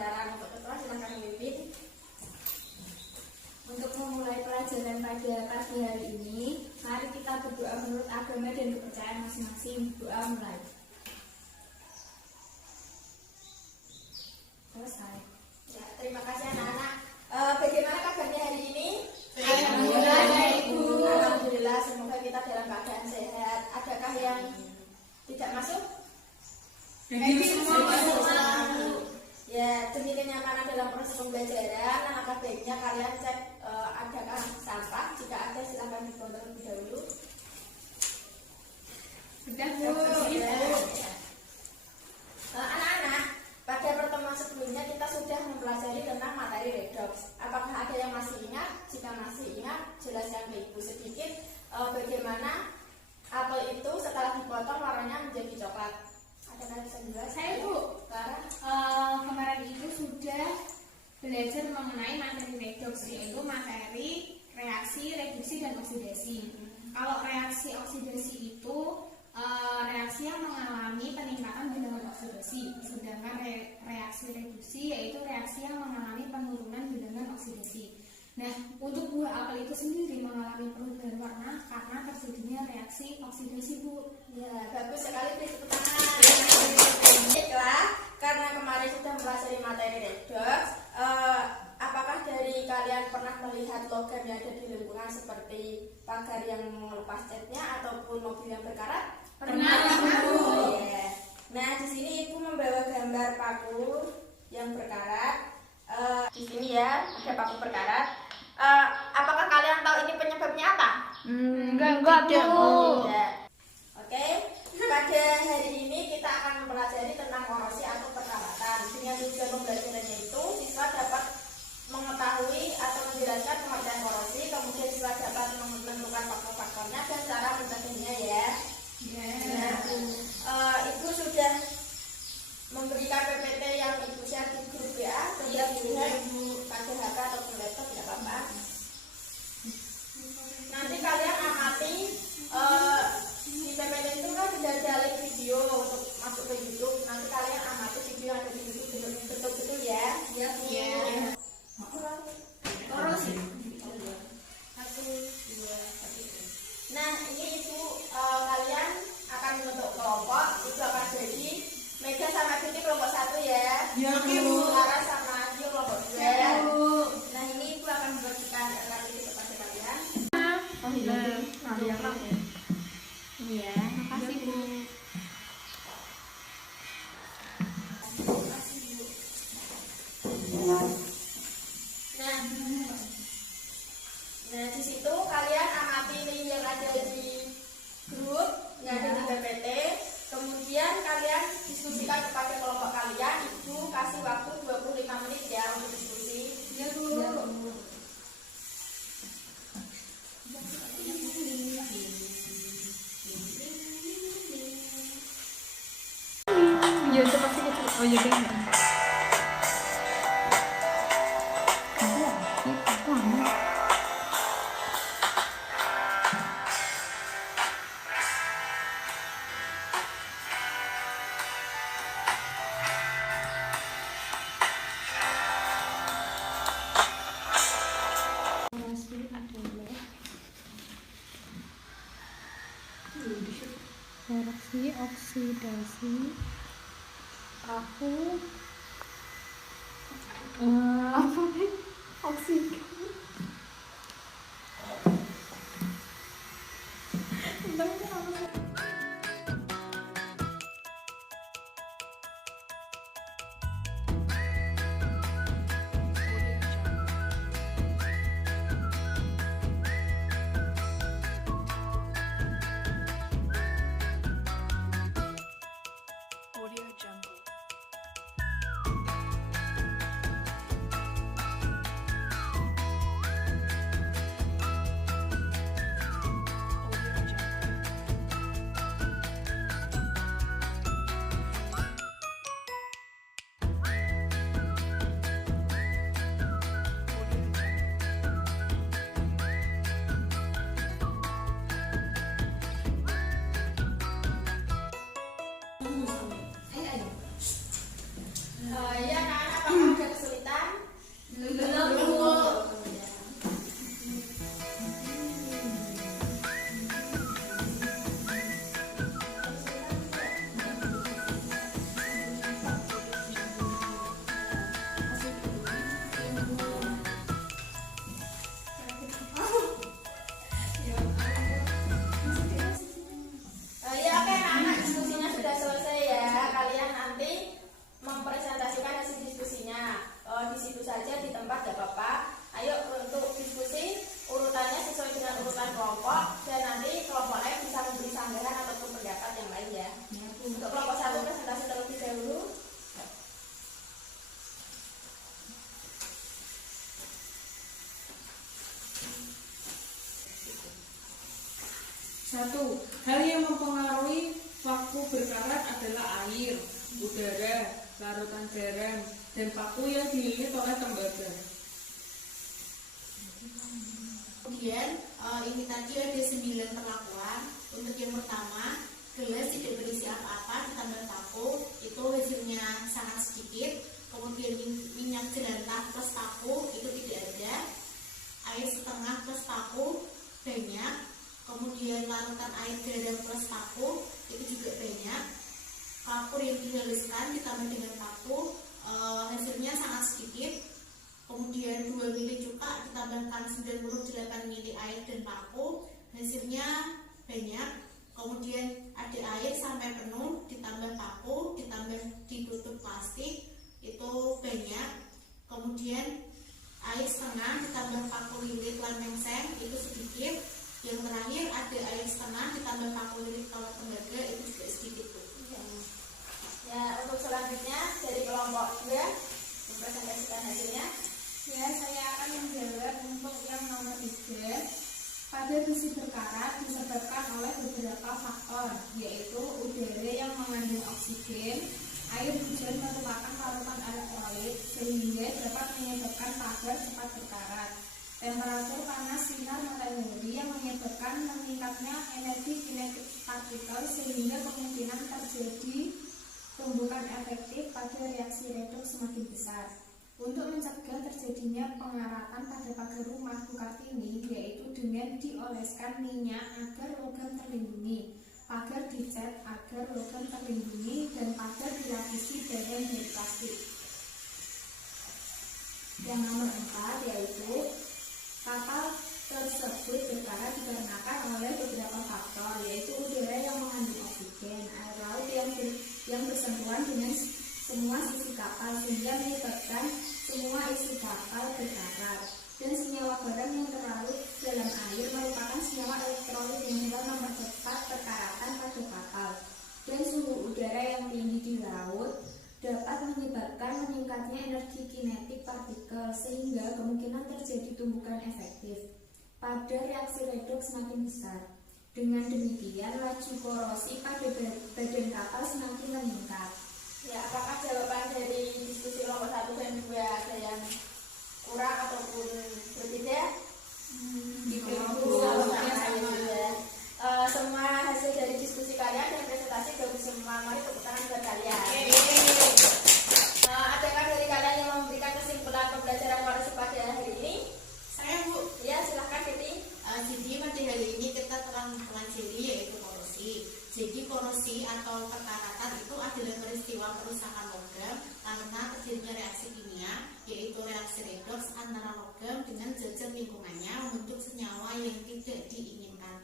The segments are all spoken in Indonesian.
pelajaran. Untuk ketua silakan memimpin. Untuk memulai pelajaran pada pagi hari ini, mari kita berdoa menurut agama dan kepercayaan masing-masing. Doa mulai. Selesai. Ya, terima kasih anak-anak. Bagaimana kabarnya hari ini? Alhamdulillah, Ibu. Alhamdulillah, semoga kita dalam keadaan sehat. Adakah yang tidak masuk? Semua. Ya, demi kenyamanan dalam proses pembelajaran, alangkah baiknya kalian cek adakah sampah. Jika ada, silakan dibuang terlebih dahulu. Sudah, Bu. Anak-anak, pada pertemuan sebelumnya kita sudah mempelajari tentang materi redox. Apakah ada yang masih ingat? Jika masih ingat, jelaskan ke Ibu sedikit bagaimana apel itu setelah dipotong warnanya menjadi coklat. Ada bisa jelas? Saya, Bu. Clara? Kemarin itu sudah belajar mengenai materi redox, yaitu materi reaksi, reduksi, dan oksidasi. Kalau reaksi oksidasi itu reaksi yang mengalami peningkatan bilangan oksidasi, sedangkan reaksi reduksi yaitu reaksi yang mengalami penurunan bilangan oksidasi. Nah, untuk buah apel itu sendiri mengalami perubahan warna karena terjadinya reaksi oksidasi, Bu. Ya, bagus sekali, beri tepuk tangan. Baiklah, karena kemarin sudah mempelajari materi redox, apakah dari kalian pernah melihat logam yang ada di lingkungan seperti pagar yang melepas catnya ataupun mobil yang berkarat? Pernah, Bu. Ya. Nah, di sini Ibu membawa gambar paku yang berkarat. Di sini ya, ada paku berkarat. Apakah kalian tahu ini penyebabnya apa? Enggak, Bu. Tidak. Oke, pada hari ini kita akan mempelajari tentang korosi atau perkarat. Dengan tujuan pembelajarannya itu, siswa dapat mengetahui atau menjelaskan pengertian korosi, kemudian siswa dapat menentukan faktor-faktornya dan cara mencegahnya ya. Nah, Ibu sudah memberikan PPT yang Ibu share di grup WA, sehingga dilihat pada HP ataupun laptop, tidak apa-apa. Nanti kalian amati di PPT itu kan sudah ada link video untuk masuk ke YouTube. Nanti kalian amati video yang ada di YouTube betul-betul ya. Iya. Korosi. 1, 2, 3. Nah, ini Ibu kalian akan membentuk kelompok. Itu akan jadi Mega sama Titi kelompok 1 ya. Ya, Bu. Lara sama Dio kelompok 2. Ya, Bu. Nah, ini Ibu akan membagikan RKTP kepada kalian. Iya, makasih, Bu. Nah, di situ kalian amati link yang ada di grup yang ada di PPT. Kemudian kalian diskusikan kepada kelompok kalian. Ibu kasih waktu 25 menit ya untuk diskusi. Iya, Bu. Iya, itu pasti gitu. Oh iya deh. Reaksi oksidasi apa nih? Oksigen. Audio Jungle. Ya, anak-anak, apakah 1. Hal yang mempengaruhi paku berkarat adalah air, udara, larutan garam, dan paku yang dililit oleh tembaga. Kemudian ini tadi ada 9 perlakuan. Untuk yang pertama, gelas tidak berisi apa-apa ditambah paku, itu hasilnya sangat sedikit. Kemudian minyak jelantah plus paku itu tidak ada. Air setengah plus paku banyak. Kemudian larutan air garam plus paku itu juga banyak. Kapur yang dihaluskan ditambah dengan paku hasilnya sangat sedikit. Kemudian 2 mili cuka ditambahkan 98 mili air dan paku, hasilnya banyak. Kemudian ada air sampai penuh ditambah paku ditambah ditutup plastik itu banyak. Kemudian air setengah ditambah paku lilit lem seng itu sedikit. Yang terakhir ada air setengah ditambah paku lilit kawat tembaga itu juga sedikit tuh. Ya, untuk selanjutnya dari kelompok 2 mempresentasikan hasilnya. Ya, saya akan menjawab untuk yang nomor 3. Pada besi berkarat disebabkan oleh beberapa faktor, yaitu udara yang mengandung oksigen, air hujan merupakan larutan elektrolit sehingga dapat menyebabkan pagar cepat berkarat, temperatur panas sinar matahari yang menyebabkan meningkatnya energi kinetik partikel sehingga kemungkinan terjadi tumbukan efektif pada reaksi redoks semakin besar. Untuk mencegah terjadinya pengaratan pada pagar rumah Bukartini yaitu dengan dioleskan minyak agar logam terlindungi, pagar dicat agar logam terlindungi, dan pagar dilapisi bahan dari plastik. Yang nomor 4 yaitu kapal tersebut berkarat dikarenakan oleh beberapa faktor, yaitu udara yang mengandung oksigen, air laut yang bersentuhan dengan semua sisi kapal sehingga menyebabkan semua isi kapal berkarat, dan senyawa garam yang terlarut dalam air merupakan senyawa elektrolit yang dapat mempercepat perkaratan pada kapal, dan suhu udara yang tinggi di laut dapat menyebabkan meningkatnya energi kinetik partikel sehingga kemungkinan terjadi tumbukan efektif pada reaksi redoks semakin besar. Dengan demikian laju korosi pada badan kapal semakin meningkat. Ya, apakah jawaban dari diskusi kelompok 1 dan 2 ada yang kurang ataupun berbeda? Semua hasil dari diskusi kalian dan presentasi bagus semua. Mari tepuk tangan buat kalian. Adakah dari kalian yang memberikan kesimpulan pembelajaran korosi pada hari ini? Saya, Bu. Ya, silahkan Siti. Jadi pada hari ini kita telah mempelajari yaitu korosi. Jadi korosi atau perkaratan itu adalah peristiwa kerusakan logam karena terjadinya reaksi kimia, yaitu reaksi redoks antara logam dengan zat lingkungannya membentuk senyawa yang tidak diinginkan.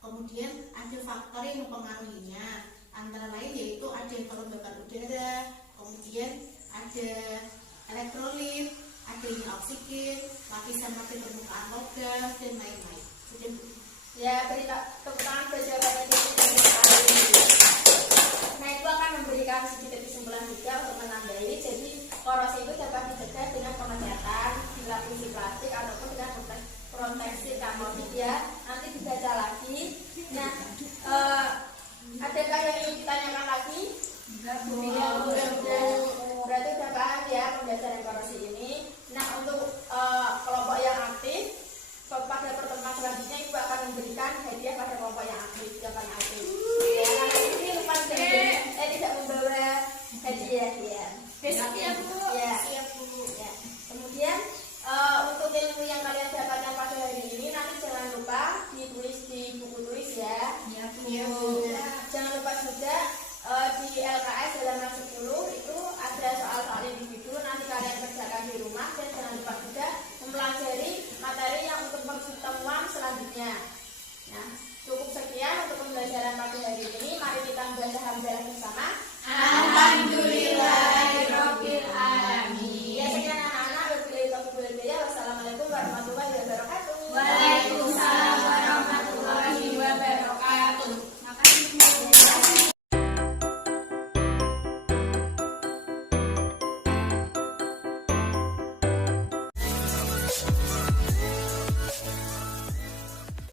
Kemudian ada faktor yang mempengaruhinya, antara lain yaitu ada kelembapan udara, kemudian ada elektrolit, adanya oksigen, lapisan-lapisan permukaan logam, dan lain-lain. Sudah, Bu? Ya, beri tepuk tangan buat jawabannya Siti dan sekali. Nah, itu akan memberikan sedikit kesimpulan juga untuk menambahi. Jadi korosi itu dapat dicegah dengan pengecatan, dilapisi plastik ataupun dengan proteksi karbonit ya. Nanti dibaca lagi. Nah, adakah yang ingin ditanyakan lagi? Enggak, Bu. Berarti udah paham ya pembelajaran korosi ini. Nah, untuk kelompok yang aktif, pada pertemuan selanjutnya Ibu akan memberikan hadiah pada kelompok yang aktif, yang paling aktif. Ya, karena ini lupa tidak membawa hadiah ya. Besok ya, Bu. Ya. Siap, Bu. Ya. Kemudian untuk ilmu yang kalian dapatkan pada hari ini nanti jangan lupa ditulis di buku tulis ya. Ya, Bu.